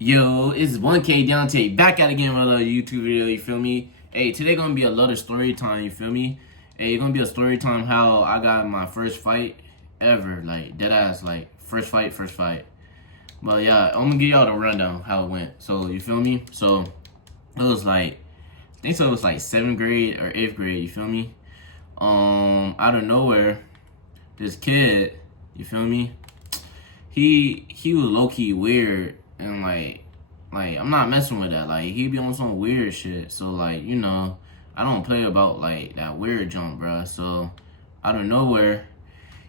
Yo, it's 1K Deontay back at again with another YouTube video, you feel me? Hey, today gonna be a lot of story time, you feel me? Hey, it's gonna be a story time how I got my first fight ever, like dead ass, like first fight. But yeah, I'm gonna give y'all the rundown how it went. So you feel me? So it was like, I think so it was like 7th grade or 8th grade, you feel me? Out of nowhere, this kid, you feel me? He was low key weird and like I'm not messing with that. Like he be on some weird shit. So like I don't play about like that weird junk, bruh. So out of nowhere,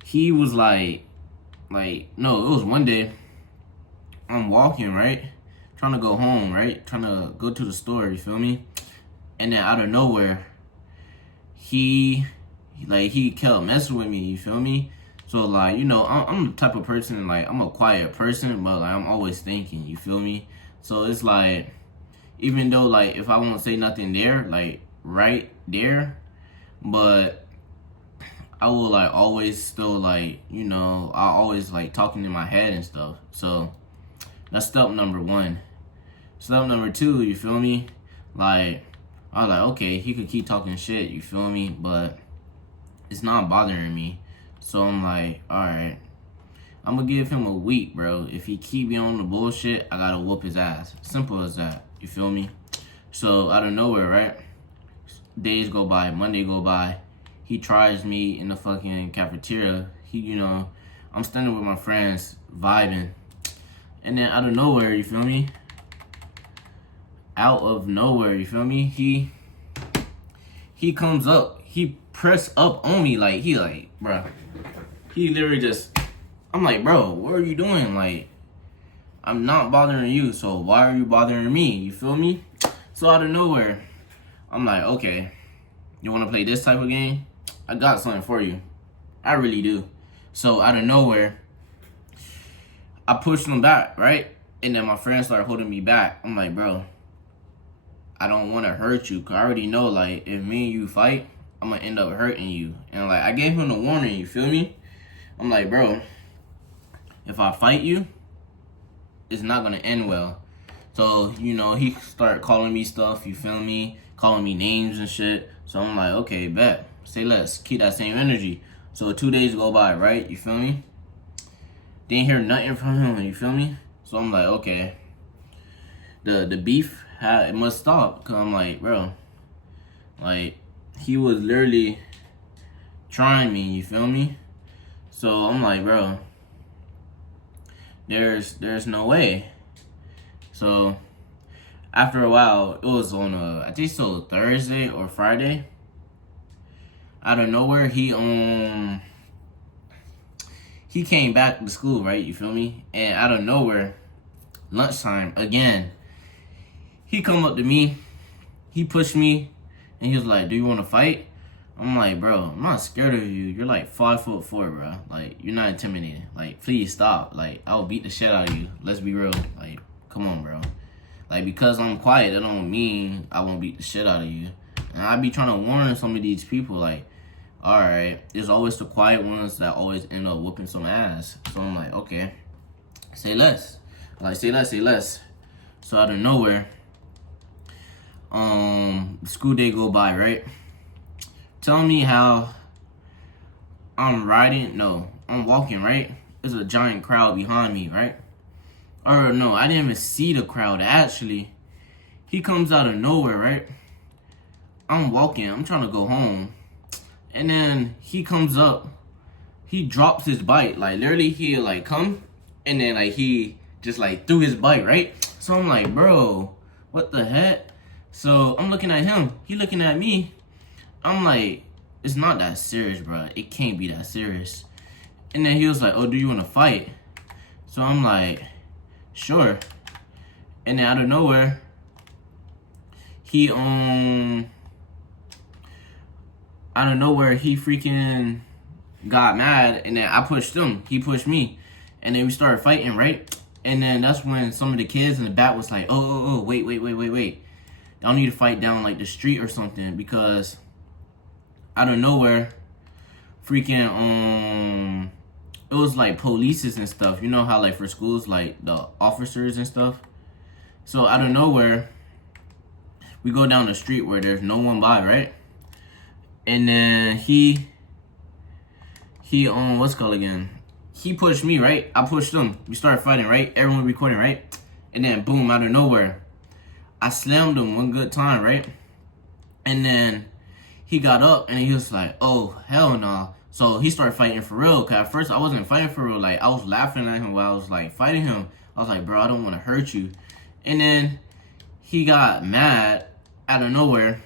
he was no, it was one day I'm walking right, trying to go home right, trying to go to the store. You feel me? And then out of nowhere, he kept messing with me. You feel me? So like I'm the type of person like I'm a quiet person, but like I'm always thinking. You feel me? So it's like even though like if I won't say nothing there, like right there, but I will like always still like I always like talking in my head and stuff. So that's step number one. Step number two, you feel me? Like I was like, okay, he could keep talking shit. You feel me? But it's not bothering me. So I'm like, alright, I'm gonna give him a week, bro. If he keep me on the bullshit, I gotta whoop his ass. Simple as that. You feel me? So out of nowhere, right? Days go by, Monday go by. He tries me in the fucking cafeteria. I'm standing with my friends, vibing. And then out of nowhere, you feel me? Out of nowhere, you feel me? He comes up. He press up on me like bro. He literally just, I'm like, bro, what are you doing? Like, I'm not bothering you, so why are you bothering me? You feel me? So out of nowhere, I'm like, okay, you want to play this type of game? I got something for you. I really do. So out of nowhere, I pushed him back, right? And then my friends started holding me back. I'm like, bro, I don't want to hurt you, because I already know, like, if me and you fight, I'm going to end up hurting you. And, like, I gave him the warning, you feel me? I'm like, bro, if I fight you, it's not going to end well. So, he started calling me stuff, you feel me? Calling me names and shit. So, I'm like, okay, bet. Say less. Keep that same energy. So, 2 days go by, right? You feel me? Didn't hear nothing from him, you feel me? So, I'm like, okay. The beef, it must stop. Because I'm like, bro, like, he was literally trying me, you feel me? So I'm like, bro, there's no way. So after a while, it was on I think so Thursday or Friday. Out of nowhere, he came back to school, right? You feel me? And out of nowhere, lunchtime again, he come up to me, he pushed me, and he was like, "Do you want to fight?" I'm like, bro, I'm not scared of you. You're like 5'4", bro. Like, you're not intimidating. Like, please stop. Like, I'll beat the shit out of you. Let's be real. Like, come on, bro. Like, because I'm quiet, that don't mean I won't beat the shit out of you. And I be trying to warn some of these people, like, alright, there's always the quiet ones that always end up whooping some ass. So I'm like, okay, say less. Like, say less. So out of nowhere, school day go by, right? Tell me how I'm walking, right? There's a giant crowd behind me, right? Or no, I didn't even see the crowd, actually. He comes out of nowhere, right? I'm walking, I'm trying to go home. And then he comes up, he drops his bike. Like, literally, he, like, come, and then, like, he just, like, threw his bike, right? So I'm like, bro, what the heck? So I'm looking at him, he looking at me. I'm like, it's not that serious, bro. It can't be that serious. And then he was like, oh, do you want to fight? So I'm like, sure. And then out of nowhere, he freaking got mad, and then I pushed him. He pushed me. And then we started fighting, right? And then that's when some of the kids in the back was like, oh, wait. Y'all need to fight down like the street or something, because out of nowhere, freaking it was like polices and stuff. You know how like for schools, like the officers and stuff, So out of nowhere, we go down the street where there's no one by, right? And then he what's it called again? He pushed me, right? I pushed him. We started fighting, right? Everyone recording, right? And then boom, out of nowhere, I slammed him one good time, right? And then he got up and he was like, oh, hell no. So he started fighting for real. Cause at first I wasn't fighting for real. Like I was laughing at him while I was like fighting him. I was like, bro, I don't want to hurt you. And then he got mad out of nowhere.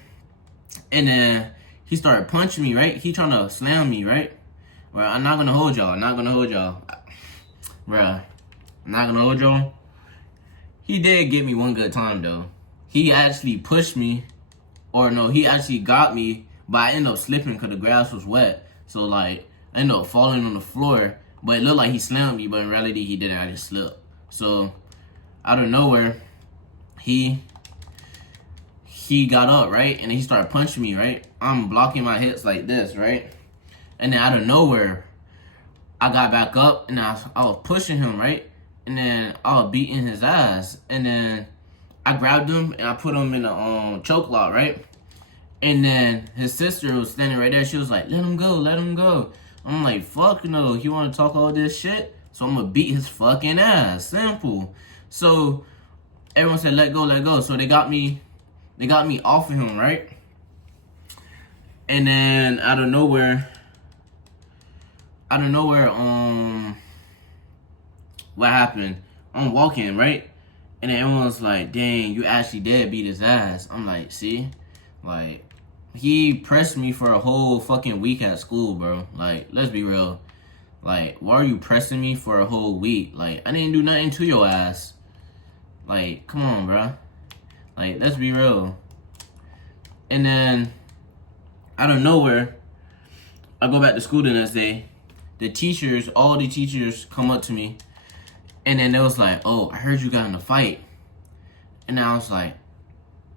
And then he started punching me, right? He trying to slam me, right? Well, I'm not gonna hold y'all. Bruh, I'm not gonna hold y'all. He did get me one good time though. He actually pushed me, or no, he actually got me, but I ended up slipping because the grass was wet. So like, I ended up falling on the floor, but it looked like he slammed me, but in reality he didn't. I just slipped. So out of nowhere, he got up, right? And he started punching me, right? I'm blocking my hits like this, right? And then out of nowhere, I got back up and I was pushing him, right? And then I was beating his ass. And then I grabbed him and I put him in a choke lock, right? And then his sister was standing right there. She was like, let him go, let him go. I'm like, fuck no, he want to talk all this shit? So I'm going to beat his fucking ass. Simple. So everyone said, let go, let go. So they got me off of him, right? And then out of nowhere, what happened? I'm walking, right? And then everyone's like, dang, you actually did beat his ass. I'm like, see? Like, he pressed me for a whole fucking week at school, bro. Like, let's be real. Like, why are you pressing me for a whole week? Like, I didn't do nothing to your ass. Like, come on, bro. Like, let's be real. And then, out of nowhere, I go back to school the next day. All the teachers come up to me. And then they was like, oh, I heard you got in a fight. And I was like,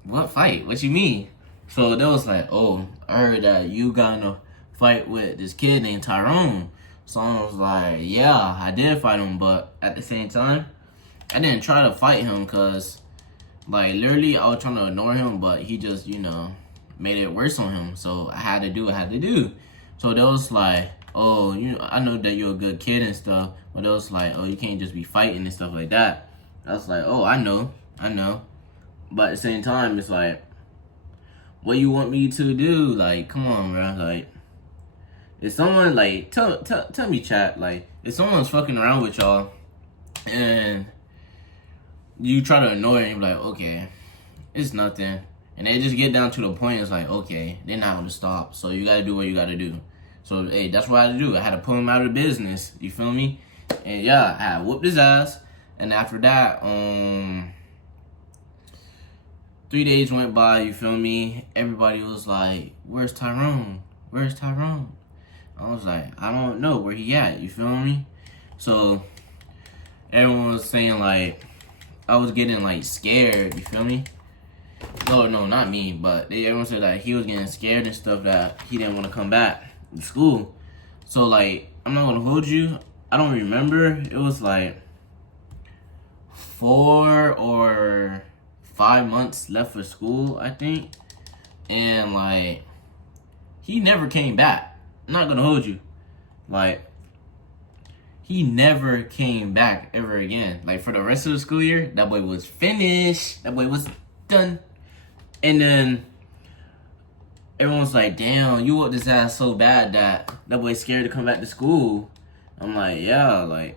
what fight? What you mean? So they was like, oh, I heard that you got in a fight with this kid named Tyrone. So I was like, yeah, I did fight him. But at the same time, I didn't try to fight him because, like, literally I was trying to ignore him. But he just, made it worse on him. So I had to do what I had to do. So they was like, oh, I know that you're a good kid and stuff, but it was like, oh, you can't just be fighting and stuff like that. I was like, oh, I know. But at the same time, it's like, what you want me to do? Like, come on, bro. Like, if someone, like, tell me, chat, like, if someone's fucking around with y'all and you try to annoy him, like, okay, it's nothing. And they just get down to the point, it's like, okay, they're not going to stop. So you got to do what you got to do. So, hey, that's what I had to do. I had to pull him out of the business. You feel me? And, yeah, I whooped his ass. And after that, 3 days went by, you feel me? Everybody was like, where's Tyrone? Where's Tyrone? I was like, I don't know where he at. You feel me? So, everyone was saying, like, I was getting, like, scared. You feel me? No, not me. But everyone said that he was getting scared and stuff, that he didn't want to come back to school. So, like, I'm not gonna hold you, I don't remember. It was like 4 or 5 months left for school, I think. And like, he never came back. I'm not gonna hold you. Like, he never came back ever again. Like, for the rest of the school year, that boy was finished. That boy was done. And then everyone's like, damn, you whooped his ass so bad that boy's scared to come back to school. I'm like, yeah, like,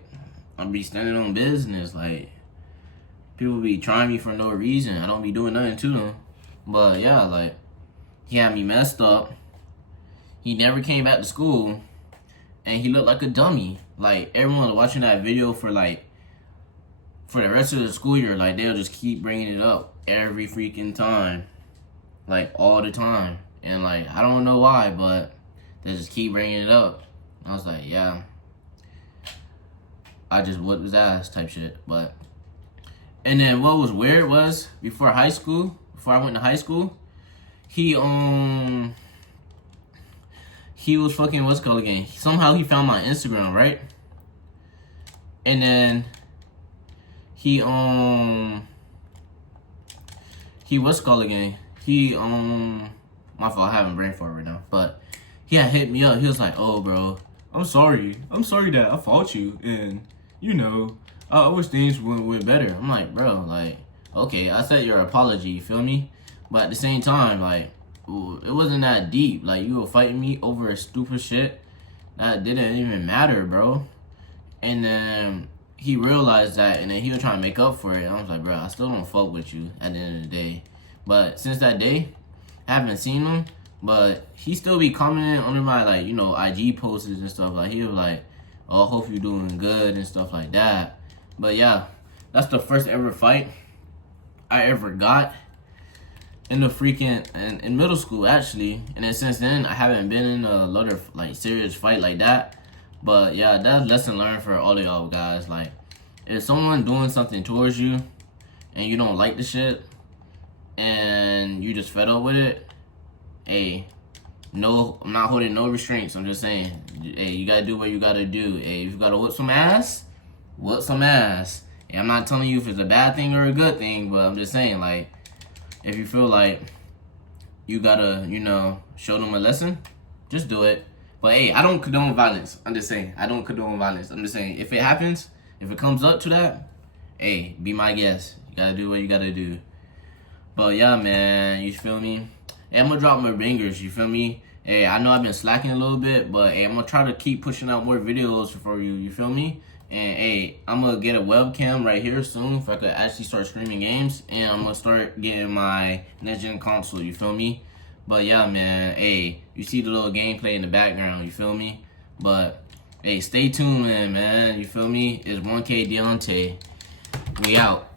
I'll be standing on business. Like, people be trying me for no reason. I don't be doing nothing to them. But, yeah, like, he had me messed up. He never came back to school. And he looked like a dummy. Like, everyone watching that video for the rest of the school year, like, they'll just keep bringing it up every freaking time. Like, all the time. And, like, I don't know why, but they just keep bringing it up. I was like, yeah. I just whooped his ass type shit. But, and then what was weird was, before I went to high school, he was fucking, what's it called again? Somehow he found my Instagram, right? And then he he was called again. He my fault, I having brain fart right now. But he had hit me up. He was like, "Oh, bro, I'm sorry that I fought you, and you know, I wish things went better." I'm like, bro, like, okay, I said your apology, you feel me? But at the same time, like, it wasn't that deep. Like, you were fighting me over stupid shit that didn't even matter, bro. And then he realized that, and then he was trying to make up for it. I was like, bro, I still don't fuck with you at the end of the day. But since that day, I haven't seen him. But he still be commenting under my, like, you know, IG posts and stuff. Like, he was like, "Oh, hope you're doing good," and stuff like that. But yeah, that's the first ever fight I ever got in the freaking in middle school, actually. And then since then, I haven't been in a lot of like serious fight like that. But yeah, that's a lesson learned for all of y'all guys. Like, if someone doing something towards you and you don't like the shit and you just fed up with it, hey, no, I'm not holding no restraints. I'm just saying, hey, you gotta do what you gotta do. Hey, if you gotta whip some ass, whip some ass. Hey, I'm not telling you if it's a bad thing or a good thing, but I'm just saying, like, if you feel like you gotta, you know, show them a lesson, just do it. But hey, I don't condone violence. I'm just saying, I don't condone violence. I'm just saying, if it happens, if it comes up to that, hey, be my guest. You gotta do what you gotta do. But yeah, man, you feel me? Hey, I'm gonna drop more bangers, you feel me? Hey, I know I've been slacking a little bit, but hey, I'm gonna try to keep pushing out more videos for you, you feel me? And hey, I'm gonna get a webcam right here soon if I could actually start streaming games. And I'm gonna start getting my next-gen console, you feel me? But yeah, man, hey, you see the little gameplay in the background, you feel me? But hey, stay tuned, man, you feel me? It's 1K Deontay. We out.